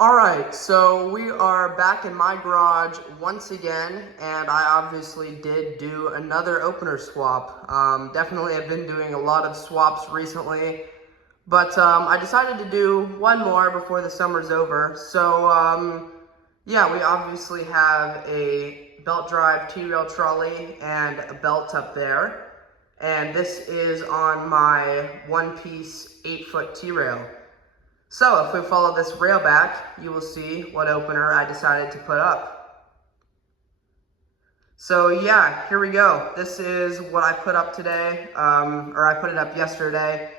Alright, so we are back in my garage once again, and I obviously did do another opener swap. Definitely I've been doing a lot of swaps recently, but I decided to do one more before the summer's over. So yeah, we obviously have a belt drive T-rail trolley and a belt up there, and this is on my one-piece 8-foot T-rail. So if we follow this rail back, you will see what opener I decided to put up. So yeah, here we go. This is what I put up today, or I put it up yesterday.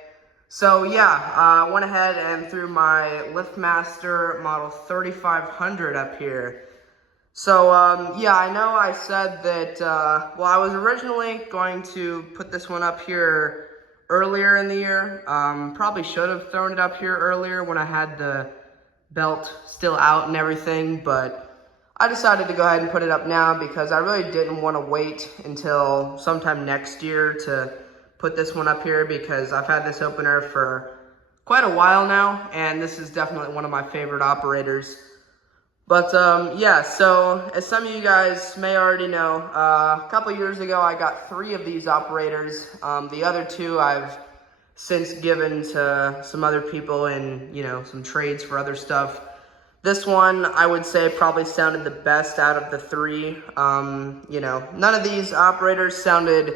So yeah, I went ahead and threw my LiftMaster model 3500 up here. So yeah, I know I said that, well, I was originally going to put this one up here earlier in the year. Probably should have thrown it up here earlier when I had the belt still out and everything, but I decided to go ahead and put it up now because I really didn't want to wait until sometime next year to put this one up here, because I've had this opener for quite a while now, and this is definitely one of my favorite operators. But yeah, so as some of you guys may already know, a couple years ago I got 3 of these operators. The other 2 I've since given to some other people in, some trades for other stuff. This one I would say probably sounded the best out of the 3. None of these operators sounded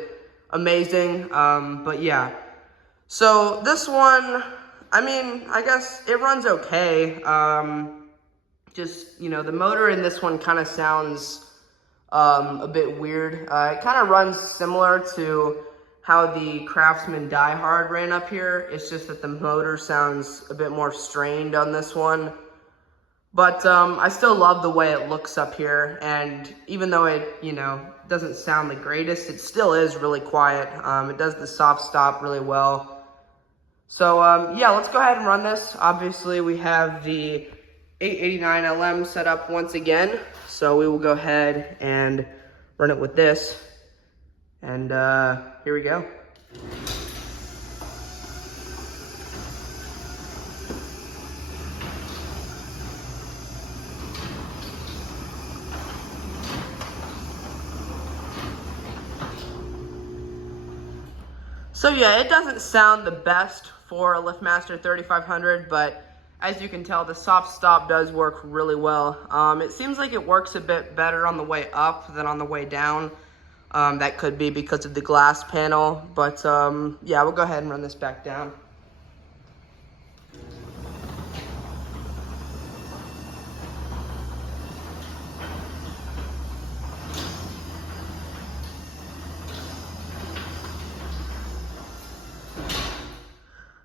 amazing, but yeah. So this one, I guess it runs okay. Just, the motor in this one kind of sounds a bit weird. It kind of runs similar to how the Craftsman Die Hard ran up here. It's just that the motor sounds a bit more strained on this one. But I still love the way it looks up here. And even though it, doesn't sound the greatest, it still is really quiet. It does the soft stop really well. So yeah, let's go ahead and run this. Obviously, we have the 889 LM set up once again, so we will go ahead and run it with this, and here we go. So yeah, it doesn't sound the best for a LiftMaster 3500, but as you can tell, the soft stop does work really well. It seems like it works a bit better on the way up than on the way down. That could be because of the glass panel, but yeah, we'll go ahead and run this back down.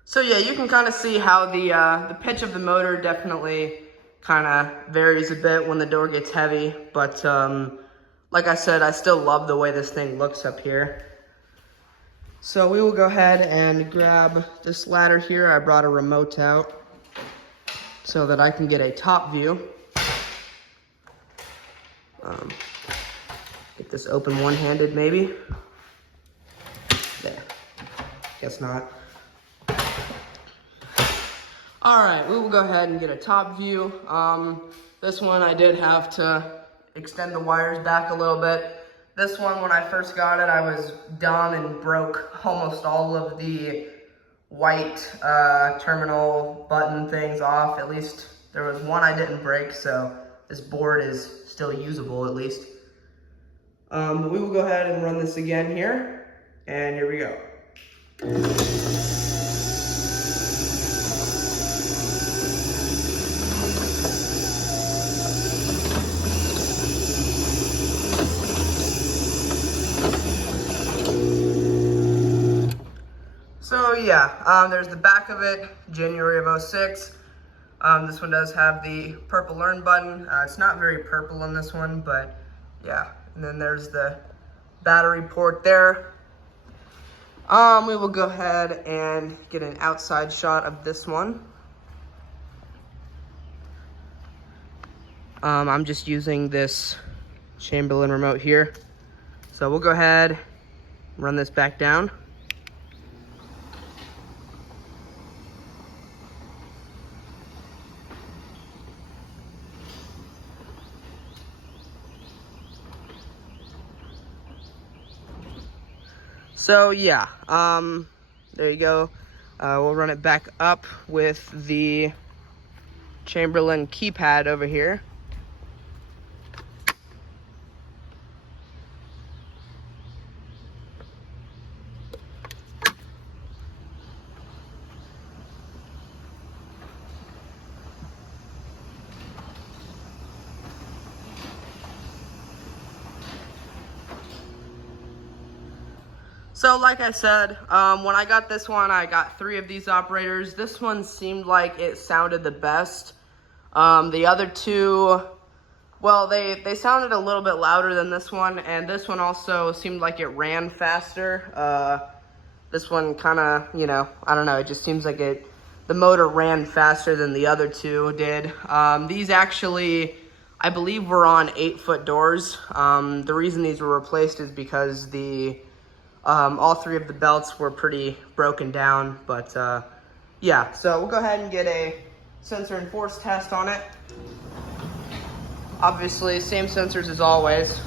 So yeah, you can kind of see how the pitch of the motor definitely kind of varies a bit when the door gets heavy, but like I said, I still love the way this thing looks up here. So we will go ahead and grab this ladder here. I brought a remote out so that I can get a top view. Get this open one-handed maybe. There, guess not. Alright, we will go ahead and get a top view. This one I did have to extend the wires back a little bit. This one, when I first got it, I was dumb and broke almost all of the white terminal button things off. At least there was one I didn't break, so this board is still usable at least. But we will go ahead and run this again here, and here we go. So yeah, there's the back of it, January of 06. This one does have the purple learn button. It's not very purple on this one, but yeah. And then there's the battery port there. We will go ahead and get an outside shot of this one. I'm just using this Chamberlain remote here. So we'll go ahead, run this back down. So yeah, there you go. We'll run it back up with the Chamberlain keypad over here. So like I said, when I got this one, I got 3 of these operators. This one seemed like it sounded the best. The other 2, well, they sounded a little bit louder than this one, and this one also seemed like it ran faster. This one kind of, you know, I don't know, it just seems like the motor ran faster than the other 2 did. These actually, I believe, were on 8-foot doors. The reason these were replaced is because all 3 of the belts were pretty broken down, but yeah, so we'll go ahead and get a sensor and force test on it. Obviously, same sensors as always.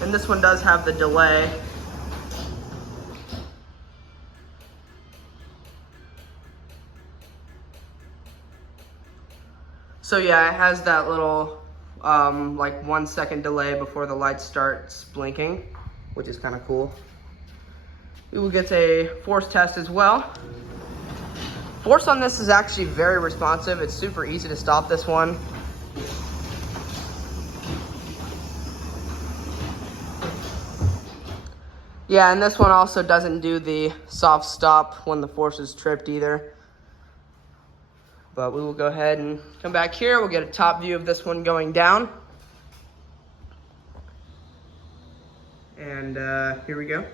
And this one does have the delay. So yeah, it has that little like 1 second delay before the light starts blinking, which is kind of cool. We will get a force test as well. Force on this is actually very responsive. It's super easy to stop this one. Yeah, and this one also doesn't do the soft stop when the force is tripped either. But we will go ahead and come back here. We'll get a top view of this one going down. And here we go.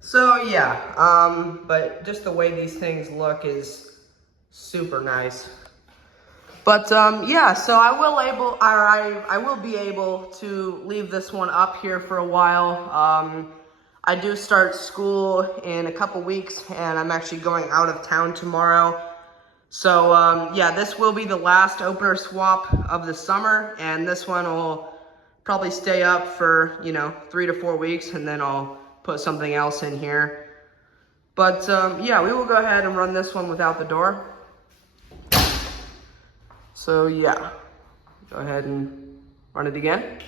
So yeah, but just the way these things look is super nice. But yeah, so I will be able to leave this one up here for a while. I do start school in a couple weeks, and I'm actually going out of town tomorrow. So yeah, this will be the last opener swap of the summer, and this one will probably stay up for, you know, 3 to 4 weeks, and then I'll put something else in here. But yeah, we will go ahead and run this one without the door. So yeah, go ahead and run it again.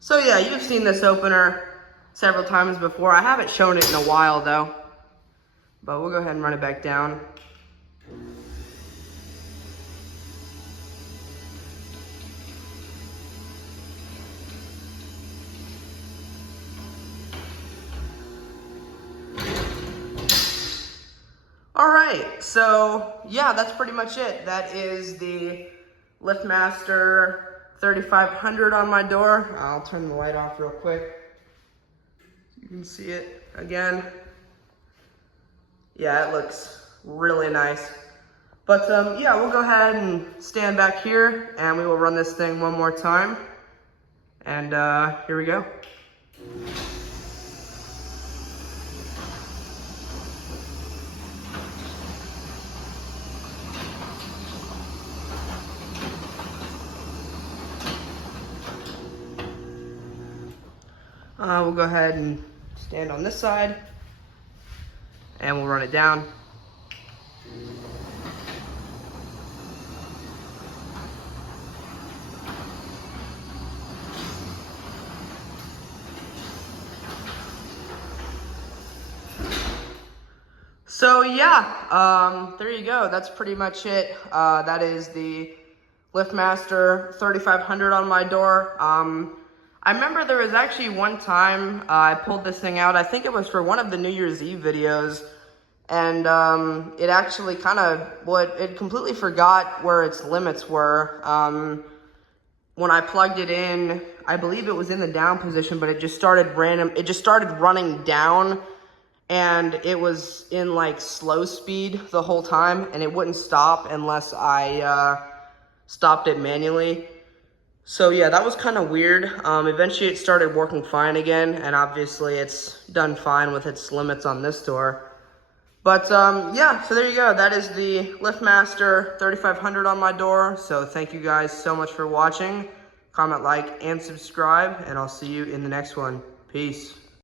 So yeah, you've seen this opener several times before. I haven't shown it in a while though, but we'll go ahead and run it back down. All right, so yeah, that's pretty much it. That is the LiftMaster 3500 on my door. I'll turn the light off real quick. You can see it again. Yeah, it looks really nice. But yeah, we'll go ahead and stand back here and we will run this thing one more time. And here we go. We'll go ahead and stand on this side, and we'll run it down. So yeah, there you go. That's pretty much it. That is the LiftMaster 3500 on my door. I remember there was actually one time I pulled this thing out. I think it was for one of the New Year's Eve videos. And it actually it completely forgot where its limits were. When I plugged it in, I believe it was in the down position, but it just started running down. and it was in like slow speed the whole time, and it wouldn't stop unless I stopped it manually. So yeah, that was kind of weird. Eventually it started working fine again, and obviously it's done fine with its limits on this door. But yeah, so there you go. That is the LiftMaster 3500 on my door. So thank you guys so much for watching. Comment, like, and subscribe, and I'll see you in the next one. Peace.